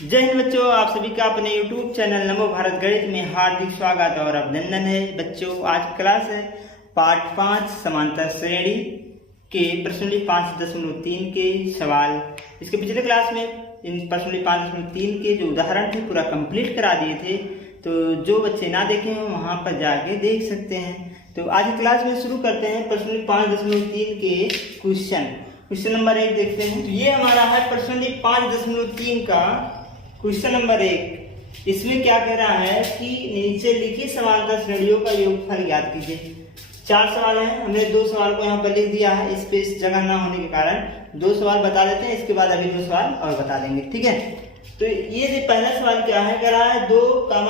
जय हिंद बच्चों, आप सभी का अपने YouTube चैनल नमो भारत गणित में हार्दिक स्वागत और अभिनंदन है। बच्चों, आज क्लास है पार्ट 5 समांतर श्रेणी के प्रश्न 5.3 के सवाल। इसके पिछले क्लास में इन प्रश्न 5.3 के जो उदाहरण थे पूरा कंप्लीट करा दिए थे, तो जो बच्चे ना देखे हैं वहां पर जाके देख सकते हैं। तो आज की क्लास में शुरू करते हैं प्रश्न 5.3 के क्वेश्चन नंबर 1 देखते हैं। तो ये हमारा है प्रश्न 5.3 का क्वेश्चन नंबर 1। इसमें क्या कह रहा है कि नीचे लिखी समांतर श्रेणियों का योगफल ज्ञात कीजिए। 4 सवाल हैं, हमने 2 सवाल को यहाँ पर लिख दिया है, इस पे जगह ना होने के कारण 2 सवाल बता देते हैं, इसके बाद अभी 2 सवाल और बता देंगे, ठीक है। तो ये पहला सवाल क्या है, कह रहा है 2,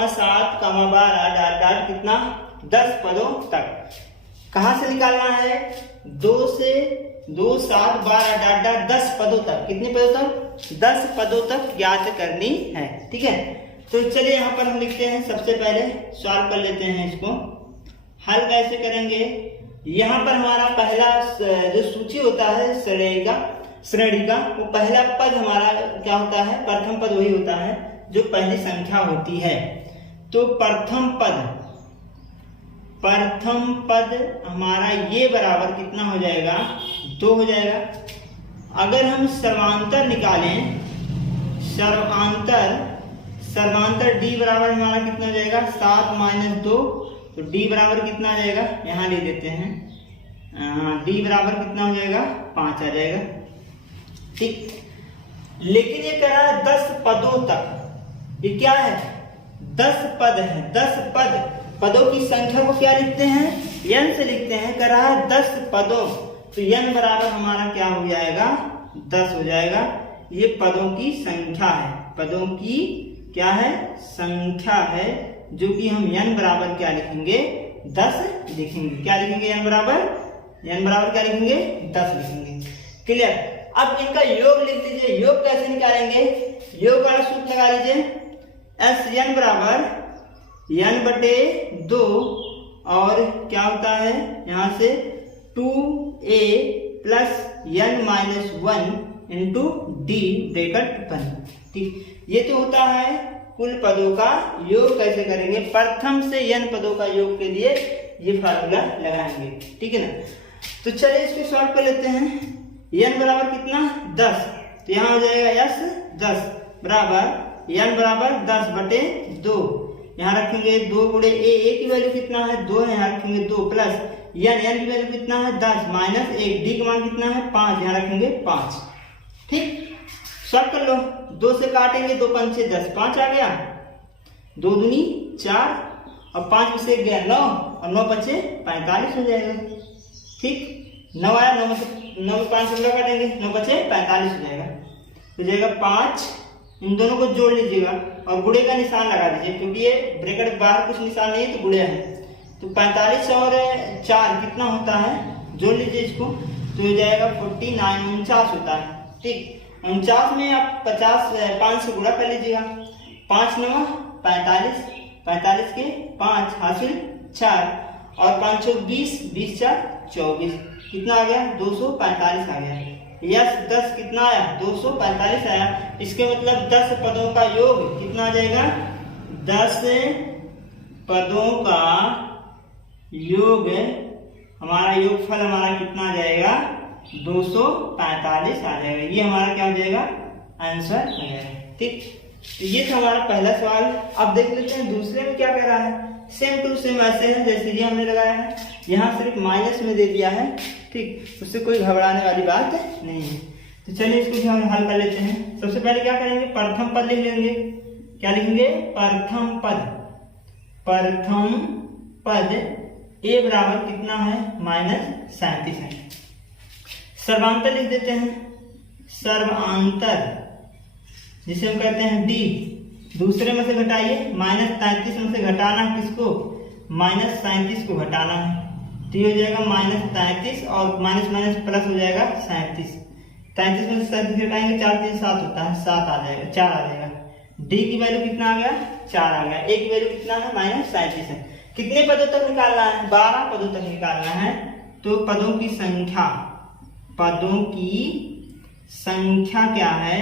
7, 12 डॉट डॉट कितना 10 पदों तक। कहाँ से निकालना है? 2 से 2, 7, 12 डॉट डॉट 10 पदों तक। कितने पदों तक? 10 पदों तक ज्ञात करनी है, ठीक है। तो चलिए यहाँ पर हम लिखते हैं, सबसे पहले सॉल्व कर लेते हैं। इसको हल कैसे करेंगे? यहाँ पर हमारा पहला जो सूची होता है श्रेणी का वो पहला पद हमारा क्या होता है? प्रथम पद वही होता है जो पहली संख्या होती है। तो प्रथम पद हमारा ये बराबर कितना हो जाएगा? 2 हो जाएगा। अगर हम सर्वांतर निकालें, सर्वांतर d बराबर हमारा कितना हो जाएगा? 7 - 2। तो d बराबर कितना आ जाएगा? यहाँ ले देते हैं, d बराबर कितना हो जाएगा? 5 आ जाएगा, ठीक। लेकिन ये कह रहा है 10 पदों तक। ये क्या है? 10 पद है। 10 पदों की संख्या को क्या लिखते हैं? n से लिखते हैं। कह रहा है 10 पदों, तो n बराबर हमारा क्या हो जाएगा? 10 हो जाएगा। ये पदों की संख्या है, पदों की क्या है? संख्या है, जो कि हम n बराबर क्या लिखेंगे? 10 लिखेंगे। क्या लिखेंगे? n बराबर क्या लिखेंगे? 10 लिखेंगे। क्लियर? अब इनका योग लिख लीजिए। योग कैसे निकालेंगे? योग वाला सूत्र लगा लीजिए। Sn बराबर n/2 और क्या होता है यहाँ से 2a + n-1 into d bracket बंद, ठीक। ये तो होता है कुल पदों का योग। कैसे करेंगे? प्रथम से n पदों का योग के लिए ये फार्मूला लगाएंगे, ठीक है ना। तो चलिए इसको सॉल्व कर लेते हैं। n बराबर कितना? 10। तो यहाँ हो जाएगा s 10 बराबर n बराबर 10/2। यहाँ रखेंगे 2 × a की वैल्यू कितना है? 2 है। यहाँ रखेंगे 2 प्लस n की वैल्यू कितना है? 10 माइनस 1 d का मान कितना है? 5। यहाँ रखेंगे 5, ठीक। सॉल्व कर लो। 2 से काटेंगे, 2 × 5 = 10, 5 आ गया। 2 दूनी 4 और 5 में से 1 गया 9 और 9 × 5 = 45 हो जाएगा, ठीक। 9 आया, 9 में 5 से काटेंगे, 9 × 5 = 45 हो जाएगा। हो जाएगा 5। इन दोनों को जोड़ लीजिएगा और गुणे का निशान लगा दीजिए, क्योंकि ये ब्रैकेट बाहर कुछ निशान नहीं है तो गुणे है। तो 45 और 4 कितना होता है? जोड़ लीजिए इसको, तो हो जाएगा 49, 49 होता है, ठीक। 49 में आप 5 से गुणा कर लीजिएगा। 5 × 9 = 45, 45 के 5 हासिल 4 और 5 × 20, 20 × 4 = 24। कितना आ गया? 245 आ गया। यस 10 कितना आया? 245 आया। इसके मतलब 10 पदों का योग कितना आ जाएगा? 10 पदों का योग हमारा योगफल हमारा कितना आ जाएगा? 245 आ जाएगा। ये हमारा क्या हो जाएगा? आंसर हो जाएगा, ठीक। तो ये था हमारा पहला सवाल। अब देख लेते हैं दूसरे में क्या कह रहा है। सेम टू सेम ऐसे है जैसे ये हमने लगाया है। यहाँ सिर्फ माइनस में दे दिया है, ठीक। उससे कोई घबराने वाली बात नहीं है। तो चलिए इसको हम हल कर लेते हैं। सबसे पहले क्या करेंगे? प्रथम पद लिख लेंगे। क्या लिखेंगे? प्रथम पद a बराबर कितना है? -37 है। सर्वांतर लिख देते हैं। सर्वांतर जिसे हम कहते हैं d, दूसरे में से घटाइए। -33 में से घटाना किसको? -37 को घटाना है। तो ये हो जाएगा -33 और माइनस माइनस प्लस हो जाएगा 37। 33 में से 37 घटाएंगे, 4 × 3 = 7 होता है, 7 आ जाएगा, 4 आ जाएगा। d की वैल्यू कितना आ गया? 4 आ गया। a की वैल्यू कितना है? -37 है। कितने पदों तक निकालना है? 12 पदों तक निकालना है। तो पदों की संख्या क्या है?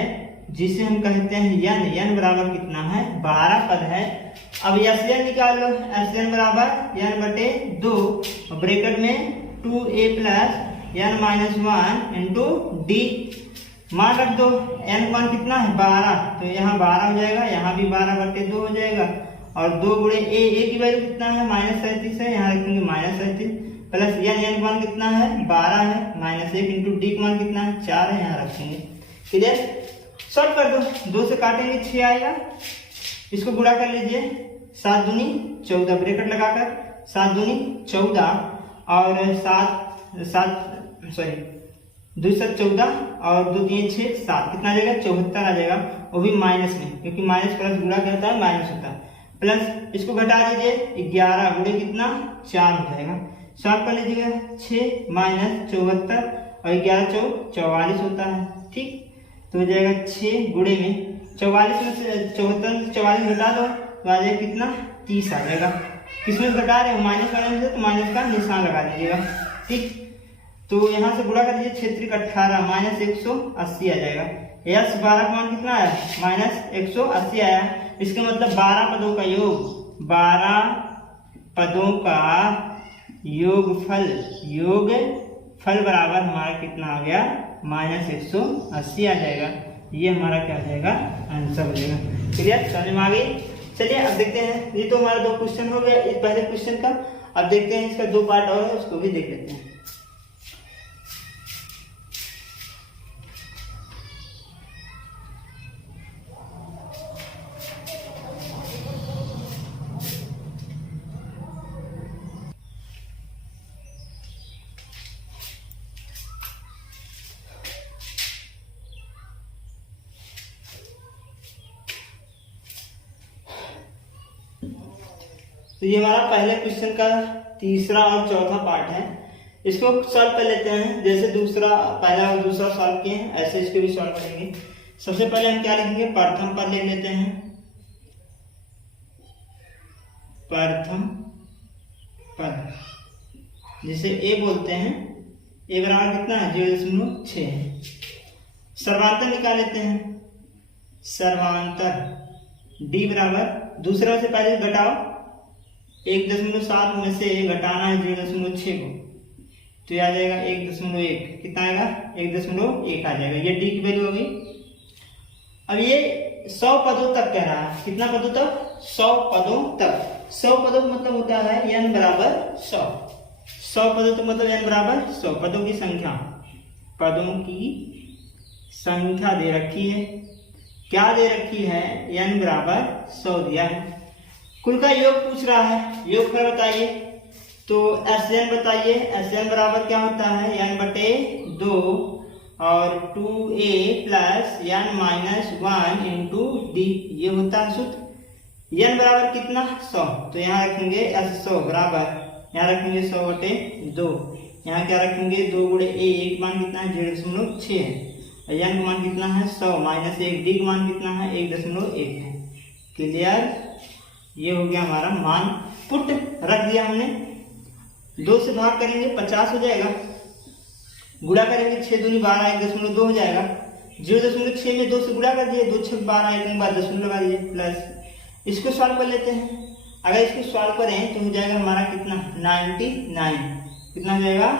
जिसे हम कहते हैं यन। यन बराबर कितना है 12 पद है। अब एसएन निकाल लो। एसएन बराबर यन बटे 2 ब्रैकेट में 2a plus n minus 1 into D. मान रख दो n मान कितना है 12, तो यहाँ 12 हो जाएगा, यहाँ भी 12 बटे 2 हो जाएगा। और 2 गुणे a की वैल्यू कितना है -37 है, यहाँ रखेंगे -37 प्लस n मान कितना है 12 है, -1 इंटू डी का मान कितना है 4 है, यहाँ रखेंगे। क्लियर? सॉल्व कर दो। 2 से काटेंगे 6 आएगा, इसको गुणा कर लीजिए 7 दूनी 14 ब्रैकेट लगाकर 7 दूनी 14 और 2 7 14 और 2 3 6 7 कितना आ जाएगा 74 आ जाएगा, वो भी माइनस में, क्योंकि माइनस प्लस गुणा क्या होता है माइनस होता है। प्लस इसको घटा दीजिए 11 गुणे कितना 4 हो जाएगा। सॉल्व कर लीजिएगा 6 माइनस 74 और 11 44 होता है। ठीक, तो हो जाएगा 6 गुणे में 44 में से 74 में 44 घटा दो तो आ जाएगा कितना 30 आ जाएगा। किसमें घटा रहे हो माइनस करने से, तो माइनस का निशान लगा दीजिएगा। ठीक, तो यहाँ से गुणा कर दीजिए 6 18 माइनस 180 आ जाएगा। यस 12 का मान कितना आया -180 आया। इसका मतलब 12 पदों का योग, 12 पदों का योगफल बराबर हमारा कितना आ गया -180 आ जाएगा। ये हमारा क्या आ जाएगा आंसर हो जाएगा। क्लियर? समझ में आ गई? चलिए अब देखते हैं, ये तो हमारा 2 क्वेश्चन हो गया इस पहले क्वेश्चन का। अब देखते हैं इसका 2 पार्ट और है, उसको भी देख लेते हैं। तो ये हमारा पहले क्वेश्चन का तीसरा और चौथा पार्ट है। इसको सॉल्व कर लेते हैं, जैसे पहला और दूसरा सॉल्व किए हैं ऐसे इसको भी सॉल्व करेंगे। सबसे पहले हम क्या लिखेंगे, प्रथम पद लिख लेते हैं। प्रथम पद जिसे ए बोलते हैं, ए बराबर कितना है 0.6 है। सर्वांतर निकाल लेते हैं। सर्वांतर डी बराबर दूसरा से पहले घटाओ 1.7 में से घटाना है 0.6 को, तो ये आ जाएगा 1.1। कितना आएगा 1.1 आ जाएगा। ये डी की वैल्यू होगी। अब ये 100 पदों तक कह रहा है। कितना पदों तक 100 पदों तक। 100 पदों का मतलब होता है n बराबर 100। 100 पदों तो मतलब n बराबर 100 पदों की संख्या। पदों की संख्या दे रखी है। क्या दे रखी है n बराबर 100 दिया है। कुल का योग पूछ रहा है, योग कर बताइए। तो Sn बताइए। Sn बराबर क्या होता है n बटे 2 और 2a plus n minus 1 into D, ये होता है सूत्र। n बराबर कितना 100, तो यहाँ रखेंगे S100 बराबर, यहाँ रखेंगे 100 बटे 2। यहाँ क्या रखेंगे 2 गुणे a मान कितना है 0.6 है, और n का मान कितना है 100 माइनस 1, डी का मान कितना है 1.1 है। क्लियर? ये हो गया हमारा मान। पुट रख दिया हमने। 2 से भाग करेंगे 50 हो जाएगा, गुणा करेंगे 6 दूनी 12 1.2 हो जाएगा। 0.6 में 2 से गुणा कर दिए, 2 6 12 एक बार 10 लगा दिए प्लस। इसको सॉल्व कर लेते हैं। अगर इसको सॉल्व करें तो हो जाएगा हमारा कितना 99। कितना हो जाएगा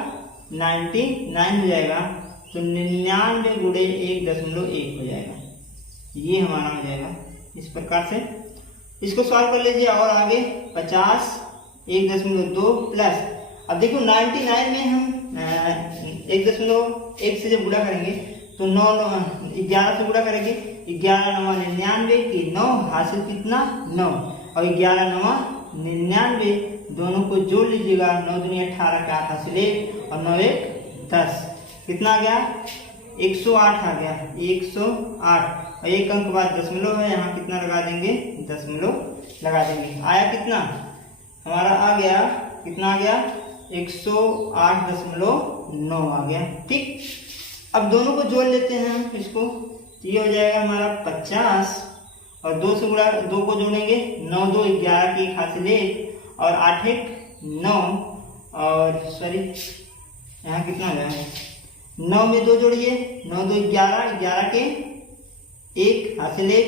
99 हो जाएगा, तो 99 गुणे 1.1 हो जाएगा। ये हमारा हो जाएगा इस प्रकार से। इसको सॉल्व कर लीजिए और आगे 50 1.2 प्लस। अब देखो 99 में हम 1.1 से जब गुणा करेंगे तो 11 से गुणा करेंगे, 11 9 99 की 9 हासिल कितना 9 और 11 9 99 दोनों को जोड़ लीजिएगा। 9 दूनी 18 का हासिल 1 और 9 1 10। कितना आ गया 108 आ गया 108। और एक अंक बाद दशमलव है, यहाँ कितना लगा देंगे दशमलव लगा देंगे। आया कितना हमारा आ गया, कितना आ गया 108.9 आ गया। ठीक, अब दोनों को जोड़ लेते हैं हम इसको, तो ये हो जाएगा हमारा 50 और 2 से गुणा 2 को जोड़ेंगे 9 2 11 की हासिल 1 और 8 1 9 और सॉरी यहाँ कितना हो जाएगा 9 में 2 जोड़िए 9 2 11 11 के 1 हासिल 1,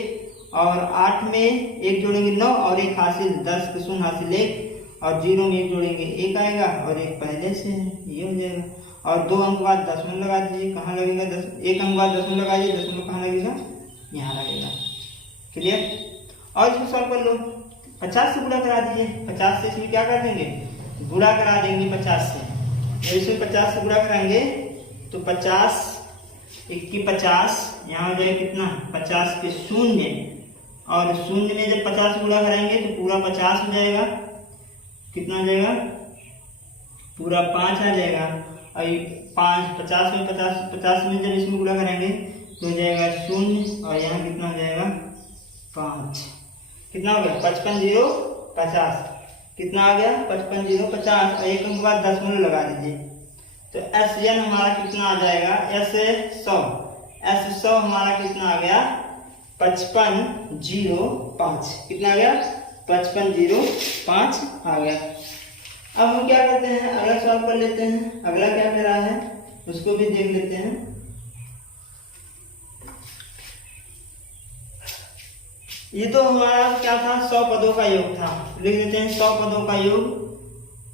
और 8 में 1 जोड़ेंगे 9, और 1 हासिल 10 के शून्य हासिल 1, और 0 में 1 जोड़ेंगे 1 आएगा, और 1 पहले से है, ये हो जाएगा। और 2 अंक बाद दशमलव लगा दीजिए, कहाँ लगेगा 1 अंक बाद दशमलव लगाइए, दशमलव कहाँ लगेगा, यहाँ लगेगा। क्लियर। और इसको सॉल्व कर लो, 50 से गुणा करा दीजिए, 50 से इसमें क्या कर देंगे, गुणा करा देंगे 50 से, और इसमें 50 से गुणा कराएंगे तो 50 1 की 50, यहाँ हो जाएगा कितना 50 के शून्य, और शून्य में जब 50 से गुणा कराएंगे तो पूरा 50 हो जाएगा, कितना हो जाएगा, पूरा 5 आ जाएगा। और 5 50 में 50 में जब इसमें गुणा करेंगे तो हो जाएगा 0, और यहाँ कितना हो जाएगा 5, कितना हो गया 55 0 50, कितना आ गया 55 0 50, और 1 अंक बाद दशमलव लगा दीजिए, तो SN हमारा कितना आ जाएगा, S100 हमारा कितना आ गया 55 0 5, कितना आ गया 55 0 5 आ गया। अब हम क्या करते हैं, अगला सॉल्व कर लेते हैं, अगला क्या कह रहा है उसको भी देख लेते हैं। ये तो हमारा क्या था, 100 पदों का योग था, लिख देते हैं 100 पदों का योग,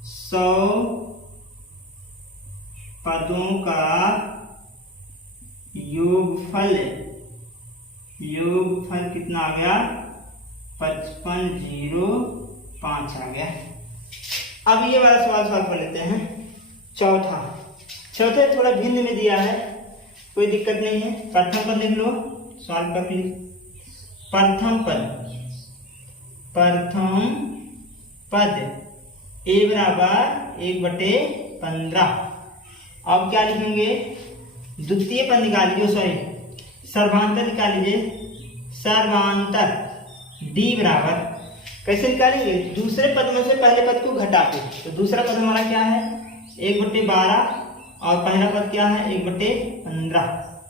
100 पदों का योगफल कितना आ गया 55 0 5 आ गया। अब ये वाला सवाल सॉल्व कर लेते हैं, चौथे थोड़ा भिन्न में दिया है, कोई दिक्कत नहीं है। प्रथम पद लिख लो, सॉल्व कर ली, प्रथम पद a बराबर 1/15। अब क्या लिखेंगे, द्वितीय पद निकाल लीजिए, सॉरी सर्वांतर निकाल लीजिए, सर्वांतर d बराबर, कैसे निकालेंगे, दूसरे पद में से पहले पद को घटा के, तो दूसरा पद हमारा क्या है 1/12, और पहला पद क्या है 1/15,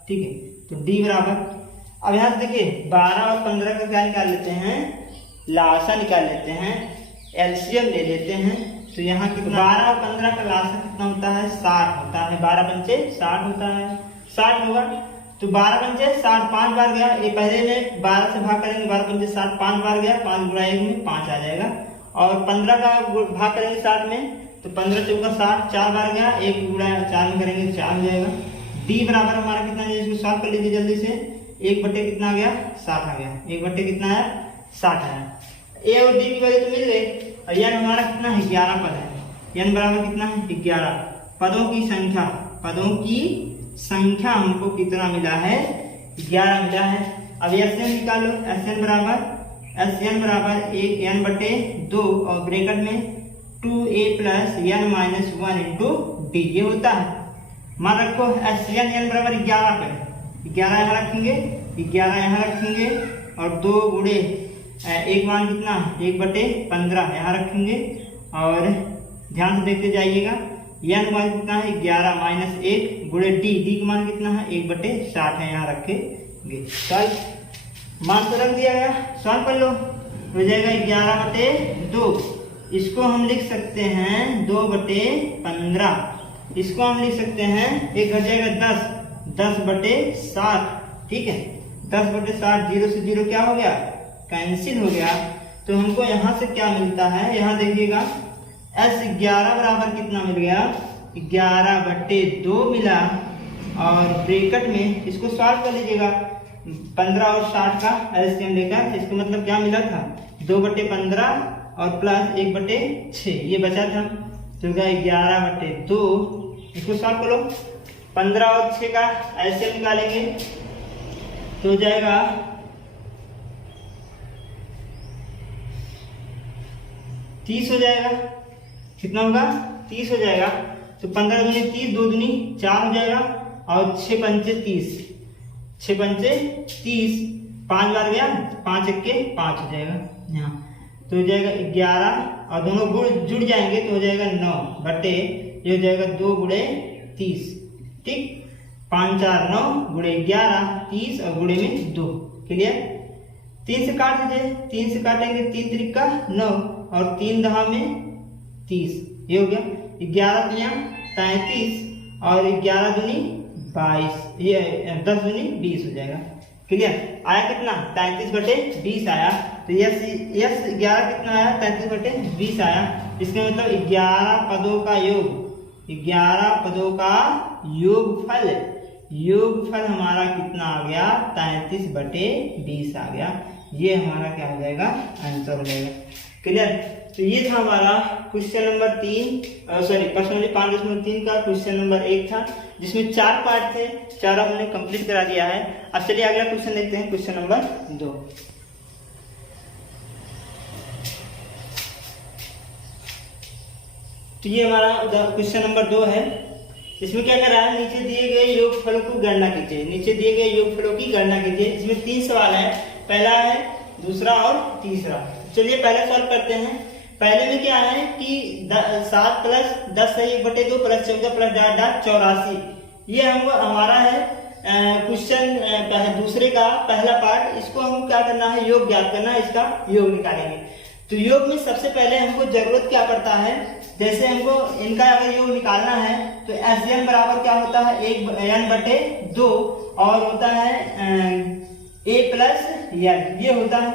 ठीक है। तो d बराबर, अब यहाँ से देखिए 12 और 15 का क्या निकाल लेते हैं, लासा निकाल लेते हैं, एलसीएम ले लेते हैं, तो यहाँ कितना 12 और 15 का लासा कितना होता है 60 होता है, 12 पंचे 60 होता है, 60 होगा, तो 12 पंचे 60 5 बार गया, ये पहले में 12 से भाग करेंगे, 12 पंचे 60 5 बार गया, 5 गुणा 1 में 5 आ जाएगा, और 15 का भाग करेंगे 60 में, तो 15 चौका 60 4 बार गया, 1 गुणा 4 में करेंगे 4 हो जाएगा। डी बराबर हमारा कितना है, इसको सॉल्व कर लीजिए जल्दी से, 1/, कितना आ गया 60 आ गया, 1/, कितना है 60 है। ए और डी की वजह तो मिल गई, और यन हमारा कितना है 11 पद है, यन बराबर कितना है 11, पदों की संख्या हमको कितना मिला है 11 मिला है। अब एसएन निकालो, एसएन बराबर 1 n/2, और ब्रैकेट में 2a + n - 1 × d, ये होता है। मान रखो एसएन n बराबर 11 पे, 11 यहाँ रखेंगे, 11 यहाँ रखेंगे, और 2 गुणे एक मान कितना 1/15 यहाँ रखेंगे, और ध्यान से देखते जाइएगा, n मान कितना है 11 - 1 गुणे d का मान कितना है 1/60 है, यहाँ रखेंगे। चल मान तो रख दिया गया, सॉल्व कर लो, हो जाएगा 11/2, इसको हम लिख सकते हैं 2/15, इसको हम लिख सकते हैं, एक घट जाएगा 10/7, ठीक है, 10/7, 0 से 0 क्या हो गया कैंसिल हो गया। तो हमको यहाँ से क्या मिलता है, यहाँ देखिएगा S11 बराबर कितना मिल गया 11/2 मिला, और ब्रैकेट में इसको सॉल्व कर लीजिएगा, 15 और 60 का एलसीएम लेकर, इसका मतलब क्या मिला था 2/15 और प्लस 1/6, ये बचा था, तो 11/2, इसको सॉल्व करो, 15 और 6 का एलसीएम निकालेंगे तो हो जाएगा 30 हो जाएगा, कितना होगा 30 हो जाएगा, तो 15 दूनी 30, 2 दूनी 4 हो जाएगा, और 6 पंचे 30, 6 पंचे 30, 5 बार गया, 5 1 के 5 हो जाएगा यहाँ, तो हो जाएगा 11, और दोनों गुण जुड़ जाएंगे तो हो जाएगा 9 ये हो जाएगा 2 गुणे 30, ठीक, 5 4 9 गुणे 11 30, और गुणे में 2, क्लियर। 3 से काट दीजिए, 3 से काटेंगे 3 त्रिका 9, और 3 दहा में 30, ये हो गया 11 तिया 33, और 11 दूनी 22, ये 10 दूनी 20 हो जाएगा, क्लियर, आया कितना 33/20 आया। तो यस 11 कितना आया 33/20 आया। इसका मतलब 11 पदों का योग, 11 पदों का योगफल हमारा कितना आ गया 33/20 आ गया। ये हमारा क्या हो जाएगा आंसर हो जाएगा। क्लियर, तो ये था हमारा क्वेश्चन नंबर 5.3 का क्वेश्चन नंबर 1 था, जिसमें 4 पार्ट थे, 4 हमने कंप्लीट करा दिया है। अब चलिए अगला क्वेश्चन देखते हैं, क्वेश्चन नंबर 2। तो ये हमारा क्वेश्चन नंबर 2 है। इसमें क्या कर रहा है, नीचे दिए गए योगफलों की गणना कीजिए। नीचे दिए गए योगफलों की गणना कीजिए। इसमें 3 सवाल है, पहला है, दूसरा और तीसरा। चलिए पहले सॉल्व करते हैं। पहले में क्या है कि 7 + 10 = 1/2 + 14 + 84। ये हमको हमारा है क्वेश्चन दूसरे का पहला पार्ट। इसको हमको क्या करना है, योग ज्ञात करना है, इसका योग निकालेंगे। तो योग में सबसे पहले हमको जरूरत क्या पड़ता है, जैसे हमको इनका अगर योग निकालना है तो SN बराबर क्या होता है 1n/2 और होता है A + n, ये होता है।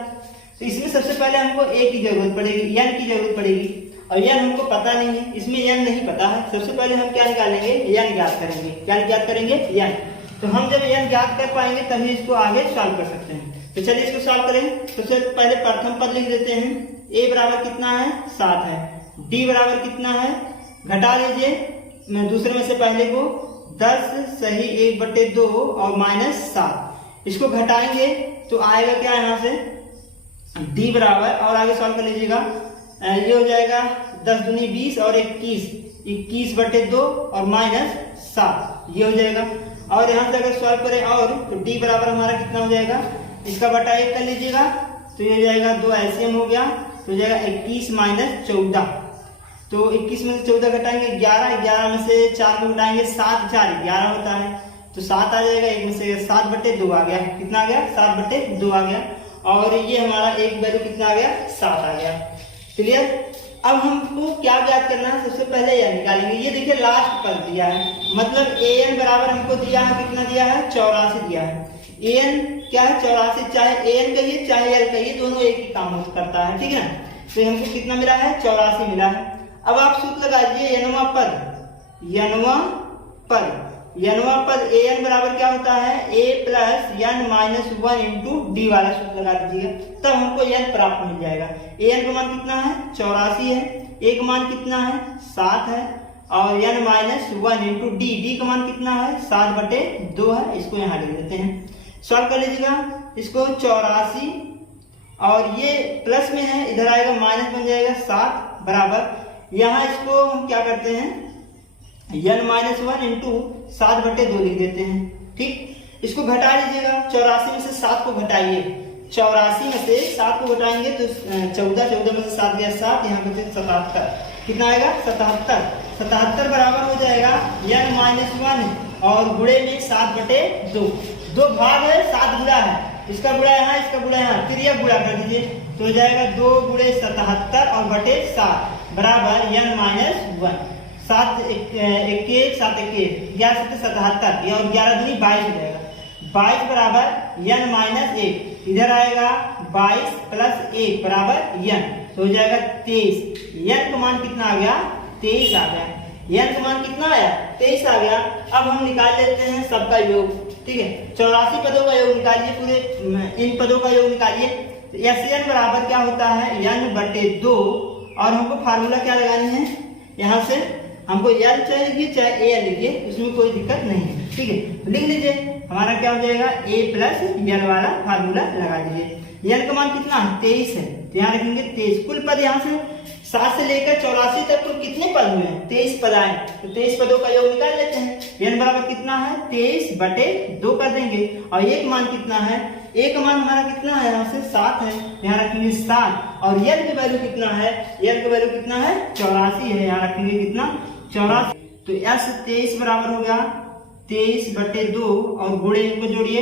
तो इसमें सबसे पहले हमको A की जरूरत पड़ेगी, n की जरूरत पड़ेगी, और n हमको पता नहीं है, इसमें n नहीं पता है। सबसे पहले हम क्या निकालेंगे, n ज्ञात करेंगे। क्या ज्ञात करेंगे, n। तो हम जब n ज्ञात कर पाएंगे तभी इसको आगे सॉल्व कर सकते हैं। तो चलिए इसको सॉल्व करें। तो पहले प्रथम पद लिख देते हैं। A बराबर कितना है 7 है, D बराबर कितना है, घटा लीजिए मैं दूसरे में से पहले को 10 सही 1/2 और -7, इसको घटाएंगे तो आएगा क्या यहाँ से D बराबर, और आगे सॉल्व कर लीजिएगा, ये हो जाएगा 10 दूनी 20 और 21/2 और -7, ये हो जाएगा। और यहाँ से अगर सॉल्व करें और तो D बराबर हमारा कितना हो जाएगा, इसका बटा 1 कर लीजिएगा तो ये हो जाएगा 2 LCM हो गया, तो हो जाएगा 21 - 14। तो 21 में से 14 घटाएंगे 11 में से 4 को घटाएंगे 7 × 4 11 होता है, तो 7 आ जाएगा। 1 में से 7/2 आ गया, कितना आ गया 7/2 आ गया। और ये हमारा एक वैल्यू कितना आ गया 7 आ गया। क्लियर, अब हमको क्या ज्ञात करना है, सबसे पहले यह निकालेंगे। ये देखिए लास्ट पद दिया है, मतलब AN बराबर हमको दिया है, कितना दिया है 84 दिया है। AN क्या है 84, चाहे AN कहिए चाहे L कहिए, दोनों एक ही काम करता है, ठीक है ना। तो हमको कितना मिला है 84 मिला है। अब आप सूत्र लगा लीजिए, यनवा पद AN बराबर क्या होता है A + n - 1 × D वाला सूत्र लगा दीजिएगा, तब हमको n प्राप्त मिल जाएगा। AN का मान कितना है 84 है, A का मान कितना है 7 है, और n - 1 × D का मान कितना है 7/2 है। इसको यहाँ लिख देते हैं, सॉल्व कर लीजिएगा इसको। 84 और ये प्लस में है, इधर आएगा माइनस बन जाएगा 7 बराबर, यहाँ इसको हम क्या करते हैं n - 1 × 7/2 लिख देते हैं, ठीक। इसको घटा लीजिएगा, 84 में से 7 को घटाइए, 84 में से 7 को घटाएंगे तो 14 में से 7 गया 7, यहाँ पे 77, कितना आएगा 77 बराबर हो जाएगा n - 1 और गुणे में 7/2, 2 भाग है 7 गुणा है, इसका गुणा यहाँ इसका गुणा यहाँ, फिर यह गुणा कर दीजिए तो हो जाएगा 2 × 77 और बटे 7 बराबर n - 1, 7 1 7 1 11 7 77, ये और 11 दूनी 22 हो जाएगा, 22 बराबर n - 1, इधर आएगा 22 + 1 बराबर n, तो हो जाएगा 23। n का मान कितना आ गया 23 आ गया, n का मान कितना आया 23 आ गया। अब हम निकाल लेते हैं सबका योग, ठीक है। 84 पदों का योग निकालिए, पूरे इन पदों का योग निकालिए। SN बराबर क्या होता है n/2, और हमको फार्मूला क्या लगानी है, यहाँ से हमको L चाहे लिखिए चाहे AL लिखिए, उसमें कोई दिक्कत नहीं है, ठीक है। तो लिख लीजिए, हमारा क्या हो जाएगा A + n वाला फार्मूला लगा दीजिए। n का मान कितना 23 है, तो यहाँ रखेंगे 23। कुल पद यहाँ से 7 से लेकर 84 तक कुल कितने पद हुए हैं 23 पद आए, तो 23 पदों का योग निकाल लेते हैं। n बराबर कितना है 23/2 कर देंगे, और A का मान कितना है, A का मान हमारा कितना है यहाँ से 7 है, यहाँ रखेंगे 7, और n की वैल्यू कितना है, n की वैल्यू कितना है 84 है, यहाँ रखेंगे कितना 84। तो S 23 बराबर हो गया 23/2, और गुणे इनको जोड़िए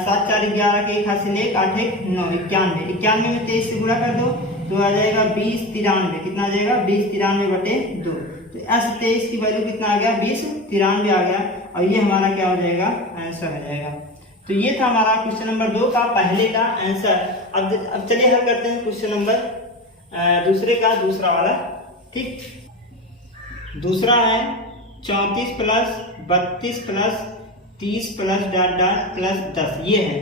7 4 11 के 1 हाथ से 8 1 9 91 में 23 से गुणा कर दो तो आ जाएगा 20 93, कितना आ जाएगा 20 93/2। तो S 23 की वैल्यू कितना आ गया 20 93 आ गया, और ये हमारा क्या हो जाएगा आंसर हो जाएगा। तो ये था हमारा क्वेश्चन नंबर 2 का पहले का आंसर। अब चलिए हल करते हैं क्वेश्चन नंबर दूसरे का दूसरा वाला। ठीक, दूसरा है 34 plus 32 plus 30 plus dot dot plus 10। ये है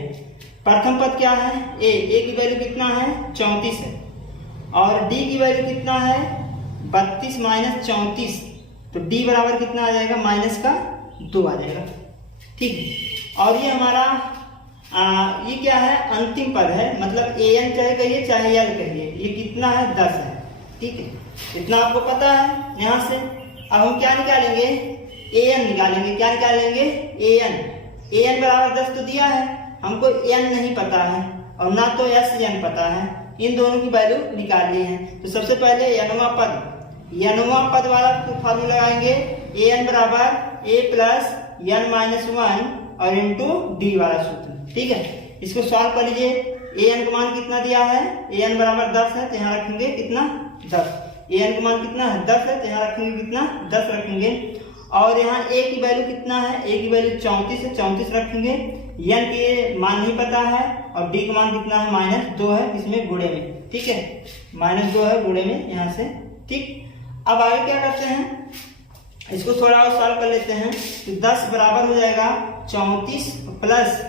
प्रथम पद क्या है, ए की वैल्यू कितना है 34 है, और डी की वैल्यू कितना है 32 माइनस 34, तो डी बराबर कितना आ जाएगा माइनस का 2 आ जाएगा। ठीक, और ये हमारा ये क्या है अंतिम पद है, मतलब ए एन चाहे कहिए चाहे एल कहिए, ये कितना है 10 है। ठीक है, इतना आपको पता है। यहाँ से अब हम क्या निकालेंगे, ए एन निकालेंगे। क्या निकालेंगे, ए एन बराबर 10 तो दिया है, हमको एन नहीं पता है और ना तो एस एन पता है, इन दोनों की वैल्यू निकाल ली है। तो सबसे पहले एनवा पद वाला फॉर्मूला लगाएंगे, ए एन बराबर ए प्लस एन माइनस 1 और इंटू डी वाला सूत्र। ठीक है, इसको सॉल्व कर लीजिए। ए एन का मान कितना दिया है, ए एन बराबर 10 है, तो यहाँ रखेंगे कितना 10। ए एन का मान कितना है 10 है, तो यहाँ रखेंगे कितना 10 रखेंगे। और यहाँ ए की वैल्यू कितना है, ए की वैल्यू 34 है, 34 रखेंगे। एन के मान नहीं पता है और डी का मान कितना है -2 है, इसमें गुणे में। ठीक है, -2 है गुणे में यहाँ से। ठीक, अब आगे क्या करते हैं, इसको थोड़ा और सॉल्व कर लेते हैं। तो 10 बराबर हो जाएगा 34 प्लस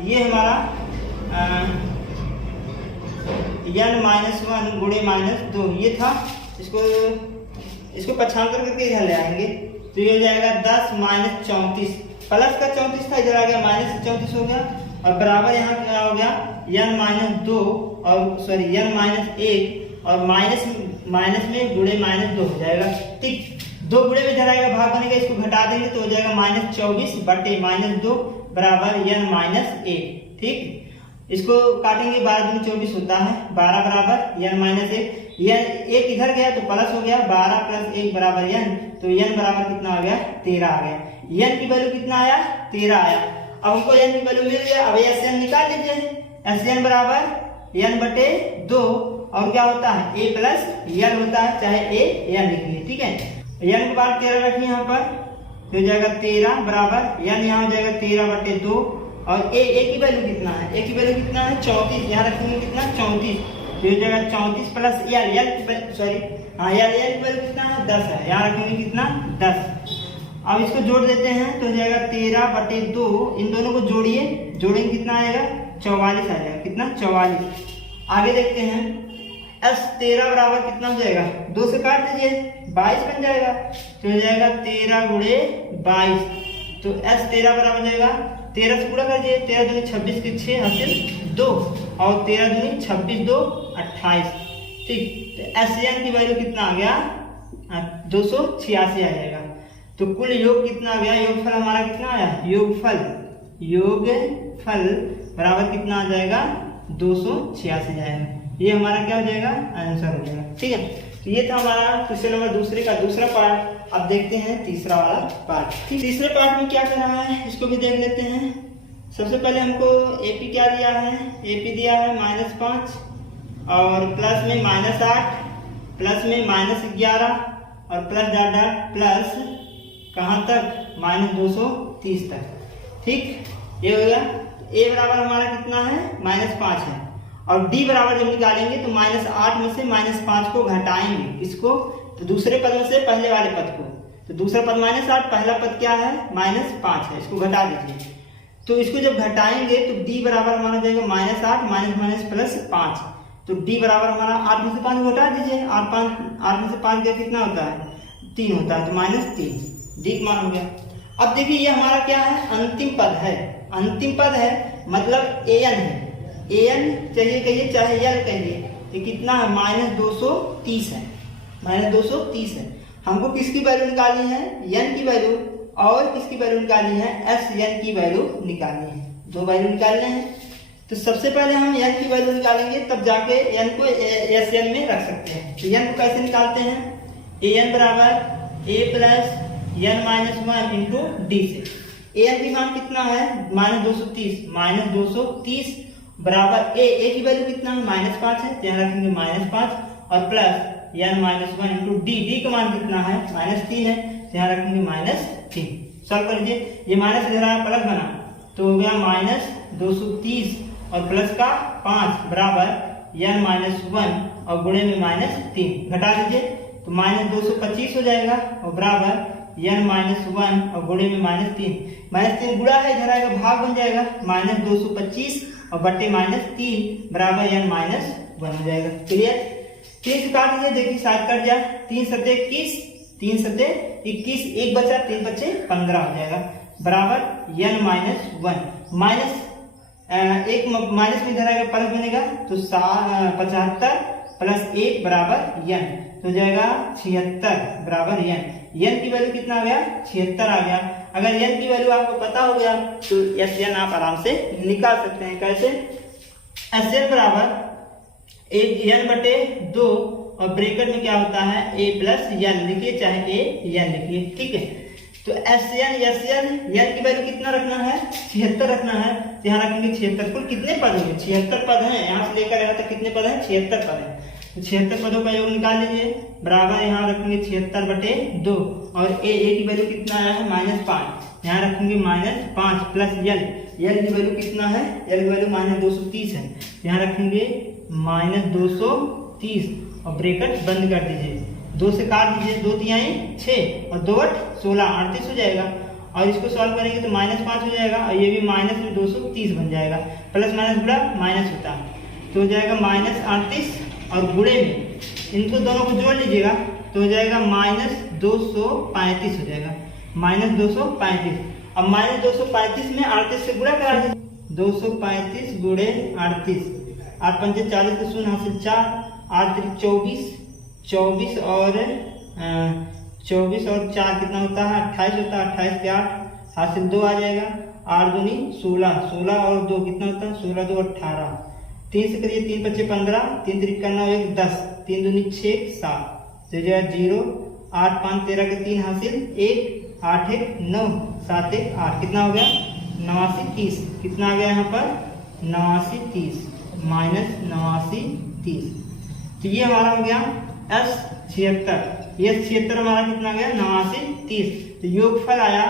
ये हमारा n माइनस 1 गुणे -2 ये था। इसको पक्षांतर करके इधर ले आएंगे, तो ये हो जाएगा 10 माइनस 34, प्लस का 34 था इधर आ गया माइनस 34 हो गया, और बराबर यहाँ क्या हो गया n माइनस 2 और सॉरी n माइनस 1 और माइनस में गुणे -2 हो जाएगा। ठीक, 2 गुणे में इधर आएगा भाग बनेगा, इसको घटा देंगे तो हो जाएगा -24 बटे -2 बराबर n माइनस 1। ठीक, इसको काटेंगे 12 दूनी 24 होता है, 12 बराबर n माइनस 1, एक इधर गया तो प्लस हो गया, 12 प्लस 1 बराबर n, तो n बराबर कितना आ गया 13 आ गया। n की वैल्यू कितना आया 13 आया। अब हमको n की वैल्यू मिल गया, अब एस निकाल लीजिए। एस बराबर n बटे 2 और क्या होता है a प्लस n होता है, चाहे a n लिखिए। ठीक है, n के बाद 13 रखिए यहाँ पर, तो हो जाएगा 13 बराबर n यहाँ हो जाएगा 13 बटे 2, और a की वैल्यू कितना है, a की वैल्यू कितना है 34, यहाँ रखेंगे कितना 34, तो हो जाएगा 34 प्लस l सॉरी हाँ l की वैल्यू कितना है 10 है, यहाँ रखेंगे कितना 10। अब इसको जोड़ देते हैं तो हो जाएगा 13 बटे 2, इन दोनों को जोड़िए, जोड़ेंगे कितना आएगा 44 आ जाएगा, कितना 44। आगे देखते हैं, s 13 बराबर कितना हो जाएगा, 2 से काट दीजिए 22 बन जाएगा, तो हो जाएगा 13 गुणे 22, तो s 13 बराबर हो जाएगा 13 से गुणा कर दीजिए, 13 दूनी 26 के 6 हासिल 2 और 13 दूनी 26 2 28। ठीक, तो एस की वैल्यू कितना आ गया 286 आ जाएगा। तो कुल योग कितना आ गया, योगफल हमारा कितना आया, योगफल बराबर कितना आ जाएगा 286 जाएगा। ये हमारा क्या हो जाएगा आंसर हो जाएगा। ठीक है, तो ये था हमारा क्वेश्चन नंबर दूसरे का दूसरा पार्ट। अब देखते हैं तीसरा वाला पार्ट। तीसरे पार्ट में क्या कर रहा है इसको भी देख लेते हैं। सबसे पहले हमको एपी क्या दिया है, एपी दिया है -5 और प्लस में -8 प्लस में -11 और प्लस डॉट डॉट प्लस कहाँ तक -230 तक। ठीक, ये हो गया। ए बराबर हमारा कितना है -5 है, और डी बराबर जब निकालेंगे तो -8 में से -5 को घटाएंगे, इसको तो दूसरे पद में से पहले वाले पद को, तो दूसरा पद -8 पहला पद क्या है -5 है, इसको घटा दीजिए। तो इसको जब घटाएंगे तो d बराबर हमारा जाएगा -8 माइनस प्लस 5, तो d बराबर हमारा 8 में से 5 को घटा दीजिए, 8 में से 5 गया कितना होता है 3 होता है, तो -3 d मान हो गया। अब देखिए ये हमारा क्या है अंतिम पद है, अंतिम पद है मतलब an है, an चाहिए कहिए चाहे l कहिए, तो कितना है -230 है, -230 है। हमको किसकी वैल्यू निकालनी है n की वैल्यू, और किसकी वैल्यू निकालनी है एस n की वैल्यू निकालनी है, दो वैल्यू निकालने हैं। तो सबसे पहले हम n की वैल्यू निकालेंगे, तब जाके n को एस n में रख सकते हैं। तो n को कैसे निकालते हैं, an बराबर a plus n minus 1 into D से। an की मान कितना है -230 बराबर a की वैल्यू कितना है -5 है, यहाँ रखेंगे -5 और plus n minus 1 into D का मान कितना है -3 है, यहाँ रखेंगे -3। सॉल्व कर लीजिए, ये माइनस इधर आया प्लस बना, तो हो गया -230 और प्लस का 5 बराबर n माइनस 1 और गुणे में -3 घटा दीजिए तो -225 हो जाएगा और बराबर n माइनस 1 और गुणे में -3 गुणा है, इधर आएगा भाग बन जाएगा -225 और बट्टे -3 बराबर n माइनस 1 हो जाएगा। क्लियर? 3 से काट दीजिए, देखिए साथ कट जाए, 3 सत्ते 21, 3 सत्ते 21, 1 बचा 3 बचे 15 हो जाएगा बराबर n माइनस 1 माइनस एक माइनस में इधर आएगा प्लस बनेगा तो 75 प्लस 1 बराबर n तो हो जाएगा 76 बराबर n की वैल्यू कितना आ गया 76 आ गया। अगर n की वैल्यू आपको पता हो गया तो SN आप आराम से निकाल सकते हैं। कैसे? SN बराबर एक n बटे 2 और ब्रैकेट में क्या होता है a प्लस n लिखिए, चाहे a n लिखिए, ठीक है। तो SN n की वैल्यू कितना रखना है 76 रखना है, यहाँ रखेंगे 76। कुल कितने पद होंगे 76 पद हैं, यहाँ से लेकर यहाँ तक कितने पद हैं 76 पद हैं। तो 76 पदों का योग निकाल लीजिए बराबर यहाँ रखेंगे 76 बटे 2 और a की वैल्यू कितना आया है -5, यहाँ रखेंगे -5 प्लस l की वैल्यू कितना है, l की वैल्यू -230 है, यहाँ रखेंगे -230 और ब्रैकेट बंद कर दीजिए, 2 से काट दीजिए, 2 तिहाई 6 और 2 8 16 38 हो जाएगा और इसको सॉल्व करेंगे तो -5 हो जाएगा और ये भी -230 बन जाएगा, प्लस माइनस गुणा माइनस होता है तो हो जाएगा -38 और गुणे में इनको दोनों को जोड़ लीजिएगा तो हो जाएगा -235 हो जाएगा -235। अब -235 में 38 से गुणा करा दीजिए, 235 गुणे 38, 8 पंचे 40 के शून्य हासिल 4, 8 त्रिक 24 और 4 कितना होता है 28 होता है, 28 के 8 हासिल 2 आ जाएगा, 8 दूनी 16, 16 और 2 कितना होता है 16 2 18, 3 से करिए 3 पच्चे 15, 3 त्रिक का 9 1 10, 3 दूनी 6 7 तो जाएगा 0, 8 5 13 के 3 हासिल 1, 8 1 9 7 1 8 कितना हो गया 89 30, कितना आ गया यहाँ पर 89 30 -89 30। तो ये हमारा हो गया S76, ये 76 हमारा कितना गया 89 30। तो योगफल आया,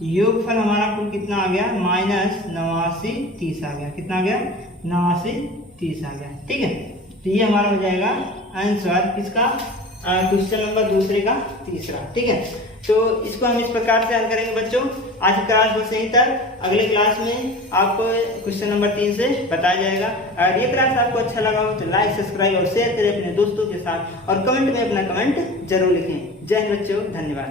योगफल हमारा कुल कितना आ गया -89 30 आ गया, कितना आ गया 89 30 आ गया, ठीक है। तो ये हमारा हो जाएगा आंसर किसका, क्वेश्चन नंबर दूसरे का तीसरा, ठीक है। तो इसको हम इस प्रकार से हल करेंगे बच्चों। आज की क्लास बस यहीं तक, अगले क्लास में आपको क्वेश्चन नंबर 3 से बताया जाएगा। अगर ये क्लास आपको अच्छा लगा हो तो लाइक सब्सक्राइब और शेयर करें अपने दोस्तों के साथ और कमेंट में अपना कमेंट जरूर लिखें। जय हिंद बच्चों, धन्यवाद।